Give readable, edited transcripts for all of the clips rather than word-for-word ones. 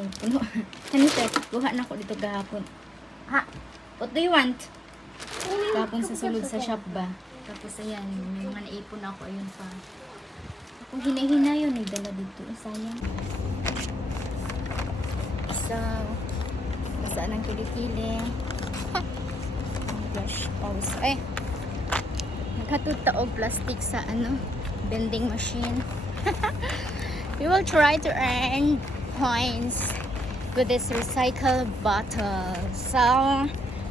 Ay, puno. Ano sir? Buha na ko dito gahapon. Ha? What do you want? Gahapon sa sulod sa shop ba? Tapos ayan, may mga naipon ako. Ayun pa. Kung hinay-hina yun, nagdala dito. Sayang. So, basaan ng kilikili. Oh my gosh. Pause. Ay! Nagkatuta og plastic sa vending machine. We will try to earn points with this recycle bottle. So,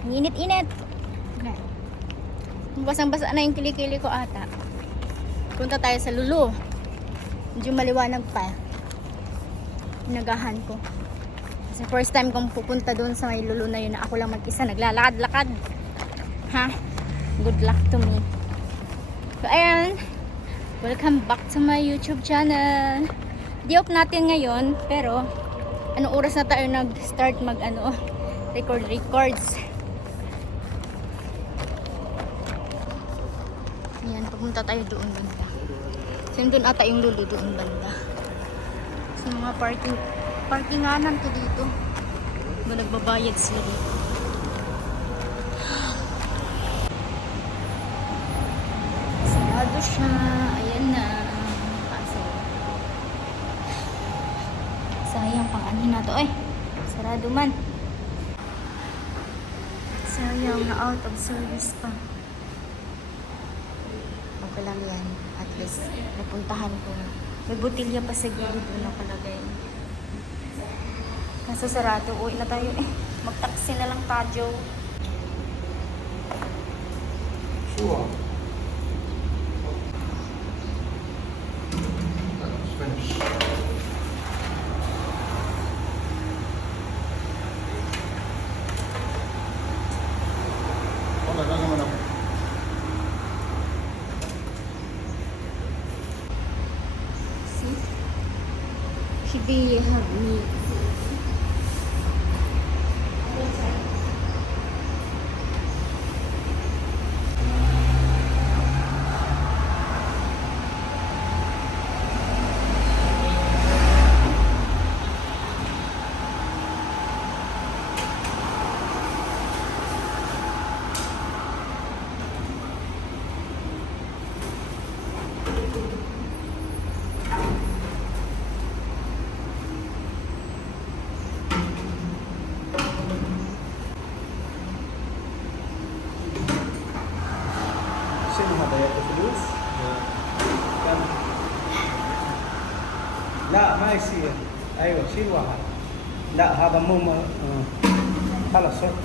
init-init. Okay. Basang-basa na yung kilikili ko ata. Punta tayo sa Lulu. Medyo maliwanag pa. Nagahan ko. Kasi first time kong pupunta doon sa may Lulu na yun na ako lang mag-isa naglalakad-lakad. Ha? Good luck to me. So, ayan. Welcome back to my YouTube channel. Di-off natin ngayon, pero anong oras na tayo nag-start records. Ayan, pupunta tayo doon banda. So, doon ata yung Lulu doon banda. So, mga parkinganan to dito. Nagbabayad sila dito. Sarado siya. Ayan na. Sayang pang anin na to. Ay, sarado man. Sayang na out of service pa. Okay lang yan. At least, napuntahan ko. May butilya pa sa gilid doon nakalagay. Kaso sarado. Uwi na tayo eh. Mag-taxi na lang tayo. Sure. Finish. See? Should be have me. شنو هذا يعطي فلوس؟ كم؟ لا ما يصير. ايوه شيل واحد. لا هذا مو خلاص صرت.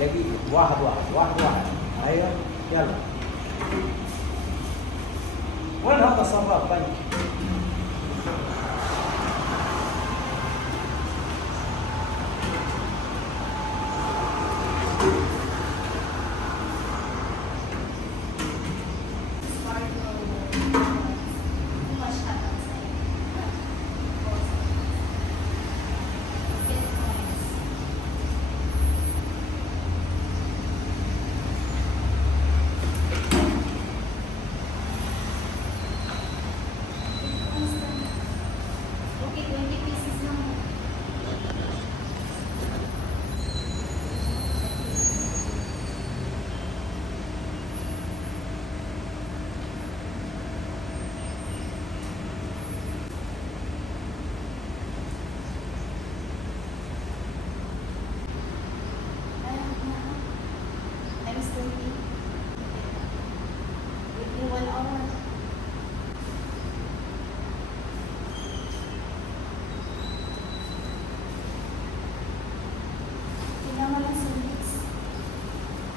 دقيقة واحد. ايوه يلا. وين هذا صباح بنك؟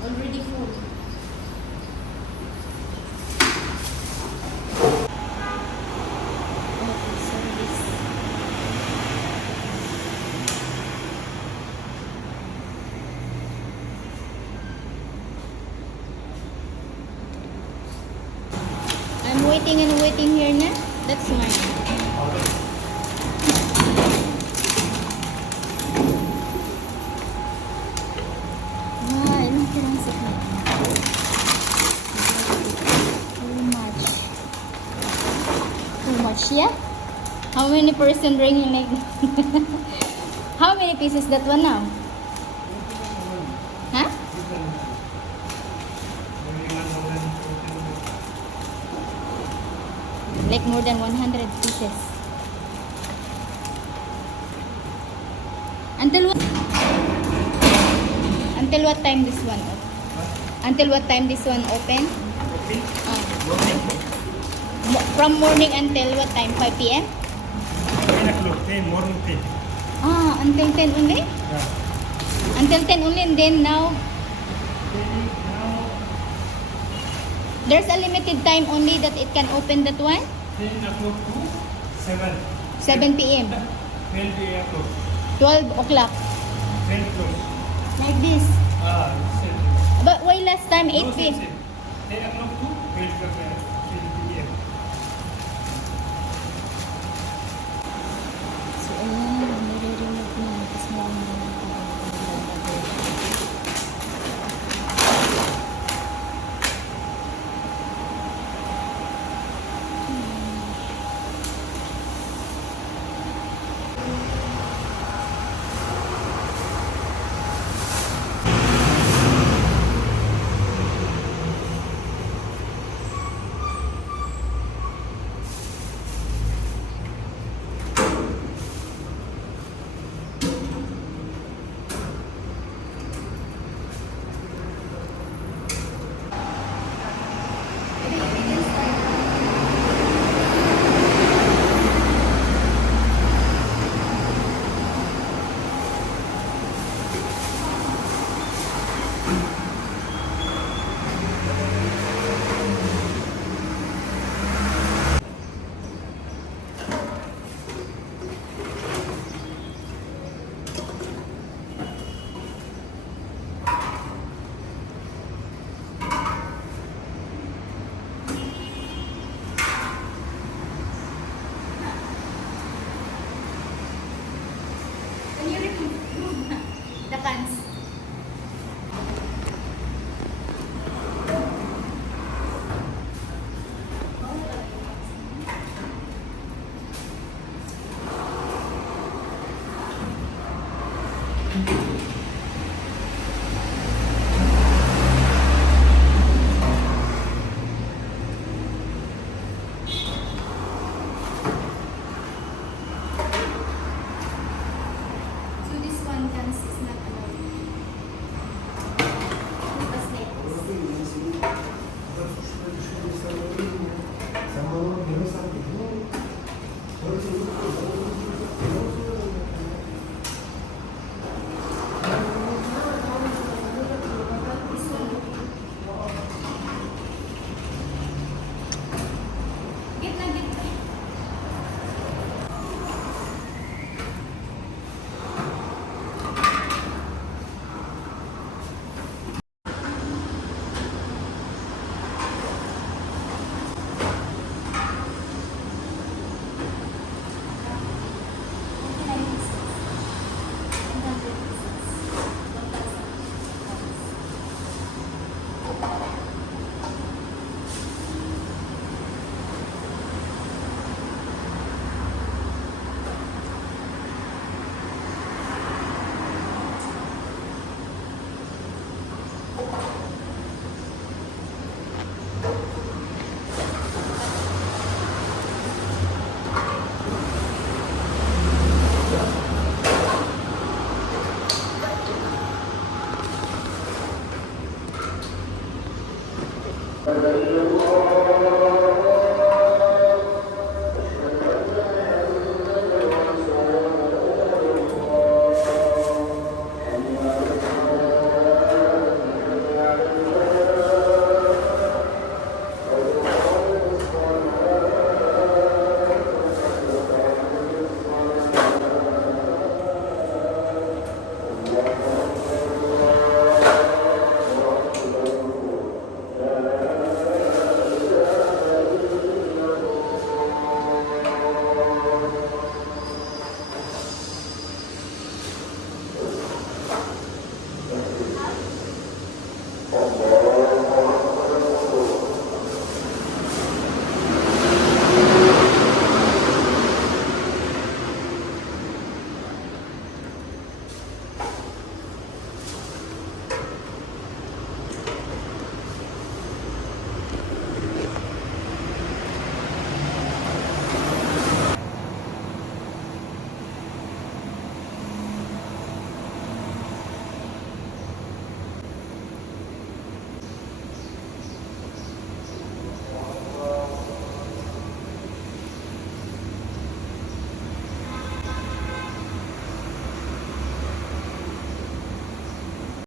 Already full. I'm waiting and waiting here na. That's mine. Too much, yeah? How many person bringing like how many pieces that one now? Huh? Like more than 100 pieces. Until what? Until what time this one open? Until what time this one open? From morning until what time? 5 p.m. 10 o'clock, 10, morning 10. Until 10 only? Yeah. Until 10 only, and then now there's a limited time only that it can open that one? 10 o'clock to 7. 7 p.m. 12 o'clock. 12 o'clock. 10 o'clock. Like this. Same. But why last time 8 No, p.m.? same. 10 o'clock to 12 p.m. So, ayan, nire-remove na. Tapos meron na lang the cans.